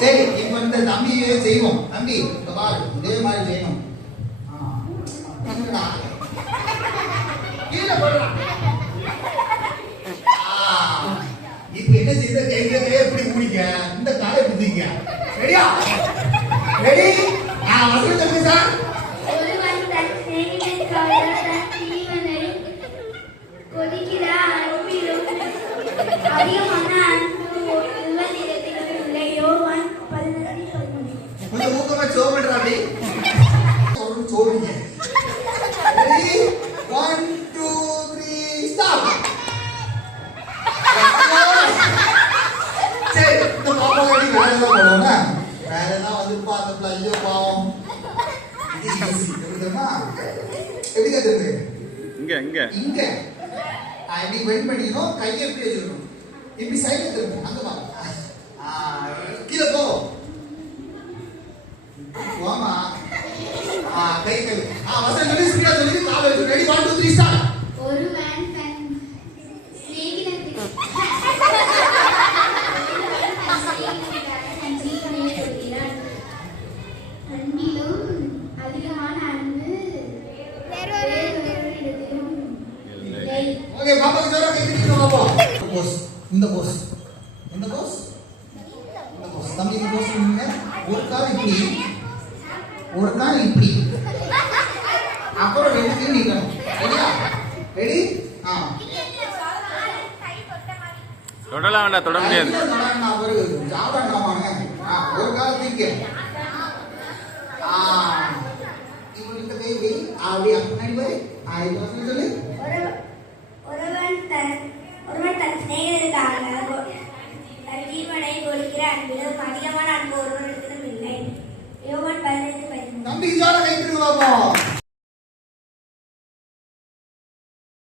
சரி இப்போ இந்த தம்பியே செய்வோம். தம்பி இந்த பாரு இதே மாதிரி செய்யணும். கீழே போடுறான். இப்போ என்ன செய்த கையை எப்படி முடிக்க இந்த காலை பிடிக்க. ரெடியா? ரெடி? வசனம் சொல்லுங்க சார். ஒருவன் தன் சிநேகிதனுக்காக தன் ஜீவனை கொடுக்கிறான். அன்பிலும் அதிகமான அன்பு ஒருவனிடத்திலும் இல்லை. யோவான் 14:13. கொஞ்சம் ஊக்கமா சோபடுறா அப்படி சோடுங்க. ரெடி? 1 2 3 ஸ்டார்ட். சரி இந்த பாப்பா ரெடி வேற ஏதாவது போடுவோம்னா வேற ஏதாவது வந்து பார்த்தப்பல ஐயோ பாவம். இது ஈஸி தெரியுமா? எப்படி கத்துறது? இங்க இங்க இங்க ஐடி வெயிட் பண்ணினோம். கையை எப்படி வச்சிரணும்? இப்படி சைடுல திரும்ப அங்க பாரு. கீழ போ. வாமா. கை கை. வசனம் சொல்லி ஸ்பீடா சொல்லி கால் வச்சு ரெடி 1 2 3 ஸ்டார்ட். ஒருவன் தன் சிநேகிதனுக்காக தன் ஜீவனை கொடுக்கிறான். அன்பிலும் அதிகமான அன்பு வேறொருவரிடத்திலும் இல்லை. ஓகே பாப்பாக்கு ஜோரா கை தட்டிங்க பாப்பா. போஸ் இந்த போஸ் இந்த போஸ் இந்த போஸ் தம்பி இந்த போஸ் பண்ணுங்க. ஒரு கால் இப்படி ஒரு கால் இப்படி அப்புறம் ரெண்டு கை நீட்டணும். ரெடியா? ரெடி? தொடலாம் வேண்டாம், தொட முடியாது. ஒரு கால் தூக்கி இந்த பேபி அப்படி முன்னாடி போய் சொல்லு. ஒருவன் தன் சிநேகிதனுக்காக தன் ஜீவனை கொடுக்கிற அன்பிலும் அதிகமான அன்பு ஒருவரிடத்திலும் இல்லை. யோவான் 14:13. தம்பி ஜோர கை தட்டுங்க பாப்போம்.